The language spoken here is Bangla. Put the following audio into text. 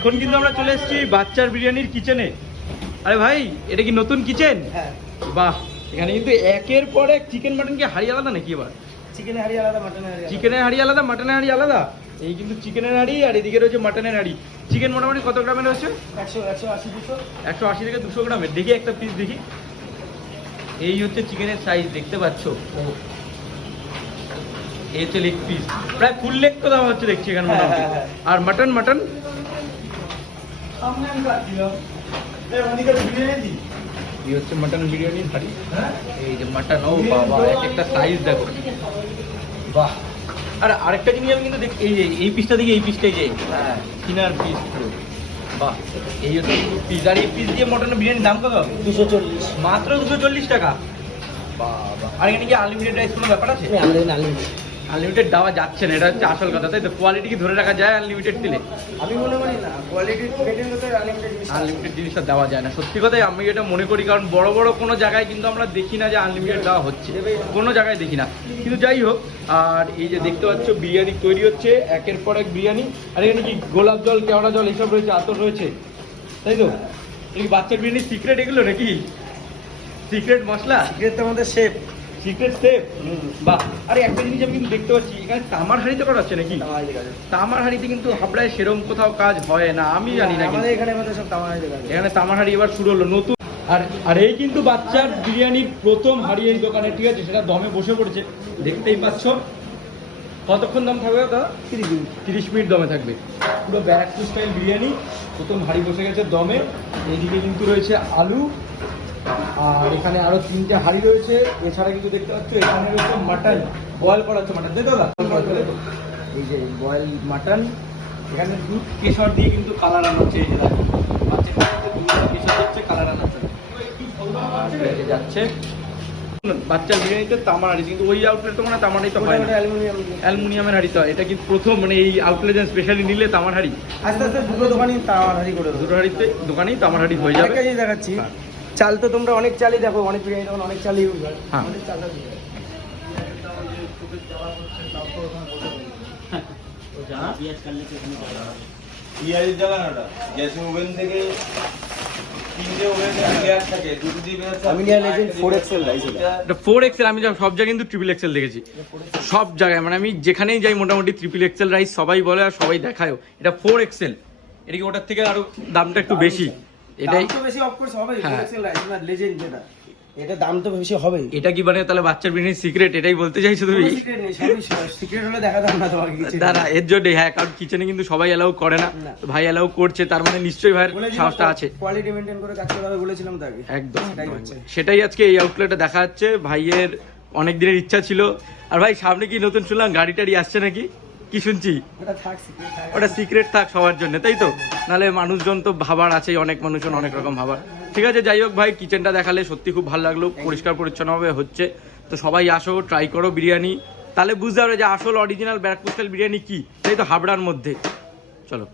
এখন কিন্তু আমরা চলে এসেছি বাচ্চার বিরিয়ানির কিচেনে আরে ভাই এটা কি নতুন কিচেন হ্যাঁ। বাহ এখানে কিন্তু একের পর এক চিকেন মাটন কি হাড়ি আলাদা নাকি এবার? চিকেনের হাড়ি আলাদা মাটনের হাড়ি চিকেনের হাড়ি আলাদা মাটনের হাড়ি আলাদা? এই কিন্তু চিকেনের হাড়ি আর এদিকে রয়েছে মাটনের হাড়ি। চিকেন মোটামুটি কত গ্রামের রয়েছে একশো একশো আশি দুশো। একশো আশি থেকে দুশো গ্রামের। দেখি একটা পিস দেখি। এই হচ্ছে চিকেনের সাইজ দেখতে পাচ্ছ? এই হচ্ছে লেগ পিস প্রায় ফুল লেগ তো দেওয়া হচ্ছে দেখছি এখানে হ্যাঁ, হ্যাঁ। আর মাটন মাটন এই হচ্ছে মাটন বিরিয়ানির হাড়ি। হ্যাঁ? এই যে মাটন ও বাবা এক একটা সাইজ দেখো। বাহ। আর আরেকটা জিনিস আমি কিন্তু দেখ এই যে এই পিসটা দেখি এই পিসটাই যে হ্যাঁ। কিনার পিস পুরো। বাহ। এই হচ্ছে পিস আর এই পিস দিয়ে মটন বিরিয়ানির দাম কত? দুশো চল্লিশ। মাত্র দুশো চল্লিশ টাকা। বাবা আর এখানে কি আনলিমিটেড রাইস কোনো ব্যাপার আছে? আনলিমিটেড আনলিমিটেড দেওয়া যাচ্ছে না এটা হচ্ছে আসল কথা। তাই তো কোয়ালিটি কি ধরে রাখা যায় আনলিমিটেড দিলে? আমি মনে করি না কোয়ালিটি আনলিমিটেড জিনিসটা দেওয়া যায় না। সত্যি কথাই আমি এটা মনে করি কারণ বড় বড় কোনো জায়গায় কিন্তু আমরা দেখি না যে আনলিমিটেড দেওয়া হচ্ছে। কোনো জায়গায় দেখি না। কিন্তু যাই হোক আর এই যে দেখতে পাচ্ছ বিরিয়ানি তৈরি হচ্ছে একের পর এক বিরিয়ানি। আর এখানে কি গোলাপ জল কেওড়া জল এসব রয়েছে আতর রয়েছে। তাই তো? এই বাচ্চার বিরিয়ানির সিক্রেট এগুলো নাকি? সিক্রেট মশলা? সিক্রেট তো আমাদের শেফ সিক্রেট সেফ বাহ আরে একটা জিনিস আমি কিন্তু দেখতে পাচ্ছি এখানে তামার হাঁড়িতে করা হচ্ছে নাকি? তামার হাঁড়িতে কিন্তু হাবড়ায় সেরম কোথাও কাজ হয় না আমি জানি না আমাদের এখানে আমাদের সব তামার হাড়ি এখানে তামার হাঁড়ি এবার শুরু হলো নতুন। আর আর এই কিন্তু বাচ্চার বিরিয়ানির প্রথম হাঁড়ি এই দোকানে ঠিক আছে? সেটা দমে বসে পড়েছে। দেখতেই পাচ্ছ। কতক্ষণ দম থাকবে দাদা? তিরিশ দিন তিরিশ মিনিট দমে থাকবে। পুরো ব্যারাকপুর স্টাইল বিরিয়ানি প্রথম হাঁড়ি বসে গেছে দমে। এইদিকে কিন্তু রয়েছে আলু আর এখানে আরও তিনটে হাঁড়ি রয়েছে। এছাড়া কিন্তু দেখতে পাচ্ছ এখানে রয়েছে মাটন। বয়েল করা হচ্ছে মাটন। দাদা এই যে বয়েল মাটন এখানে দুধ কেশর দিয়ে কিন্তু কালার আনা হচ্ছে। এই যে দেখো কেশর কালার আনা হচ্ছে। যাচ্ছে। বাচ্চার বিরিয়ানিতে তামার হাঁড়ি। কিন্তু ওই আউটলেট তো মানে তামার হাঁড়ি তো হয় না। অ্যালুমিনিয়াম। অ্যালুমিনিয়ামের হাঁড়ি তো। এটা কিন্তু প্রথম? মানে এই আউটলেট স্পেশালি নিলে তামার হাঁড়ি? আস্তে আস্তে দুটো দোকানই তামার হাড়ি করে দুটো হাঁড়িতে দোকানেই তামার হাঁড়ি হয়ে যাবে। দেখাচ্ছি। হ্যাঁ। চাল তো তোমরা অনেক চালই দেখো অনেক বিরিয়ানি তখন অনেক চালই ইউজ হয়। হ্যাঁ। চালটা দিতে হবে। পিঁয়াজের জায়গাটা গ্যাসের ওভেন থেকে তিনটে ওভেন গ্যাস থাকে দুটো দিয়ে Amelia Legend 4XL রাইস এটা। এটা ফোর এক্সেল আমি সব জায়গায় কিন্তু ট্রিপল এক্সেল দেখেছি। সব জায়গায় মানে আমি যেখানেই যাই মোটামুটি ট্রিপল এক্সেল রাইস সবাই বলে আর সবাই দেখায়ও। এটা ফোর এক্সেল এটা কি ওটার থেকে আরও দামটা একটু বেশি? এটাই তো বেশি অফ কোর্স হবেই হ্যাঁ। 4XL রাইস না লেজেন্ড যেটা। এটা দাম তো বেশি হবেই। এটা কি মানে তাহলে বাচ্চার সিক্রেট এটাই বলতে চাইছো তুমি? সিক্রেট হলে দেখাতাম না তোমাকে কিছু। দাদা এর জন্যই হ্যাঁ কারণ কিচেনে কিন্তু সবাই অ্যালাউ করে না। ভাই অ্যালাউ করছে তার মানে নিশ্চয়ই ভাইয়ের সাহসটা আছে। কোয়ালিটি মেনটেন করে কাজ করতে হবে বলেছিলাম তাকে। একদম সেটাই সেটাই আজকে এই আউটলেটে দেখা যাচ্ছে ভাইয়ের অনেক দিনের ইচ্ছা ছিল। আর ভাই সামনে কি নতুন শুনলাম? গাড়ি টাড়ি আসছে নাকি? কি শুনছি? ওটা সিক্রেট থাক। সবার জন্য তাই তো? নাহলে মানুষজন তো ভাবার আছে অনেক মানুষজন অনেক রকম ভাবার। ঠিক আছে যাই হোক ভাই কিচেনটা দেখালে সত্যি খুব ভালো লাগল পরিষ্কার পরিচ্ছন্নভাবে হচ্ছে। তো সবাই আসো ট্রাই করো বিরিয়ানি। তাহলে বুঝতে পারবে যে আসল অরিজিনাল ব্যারাকপুর স্টাইল বিরিয়ানি কি তাই তো হাবড়ার মধ্যে। চলো।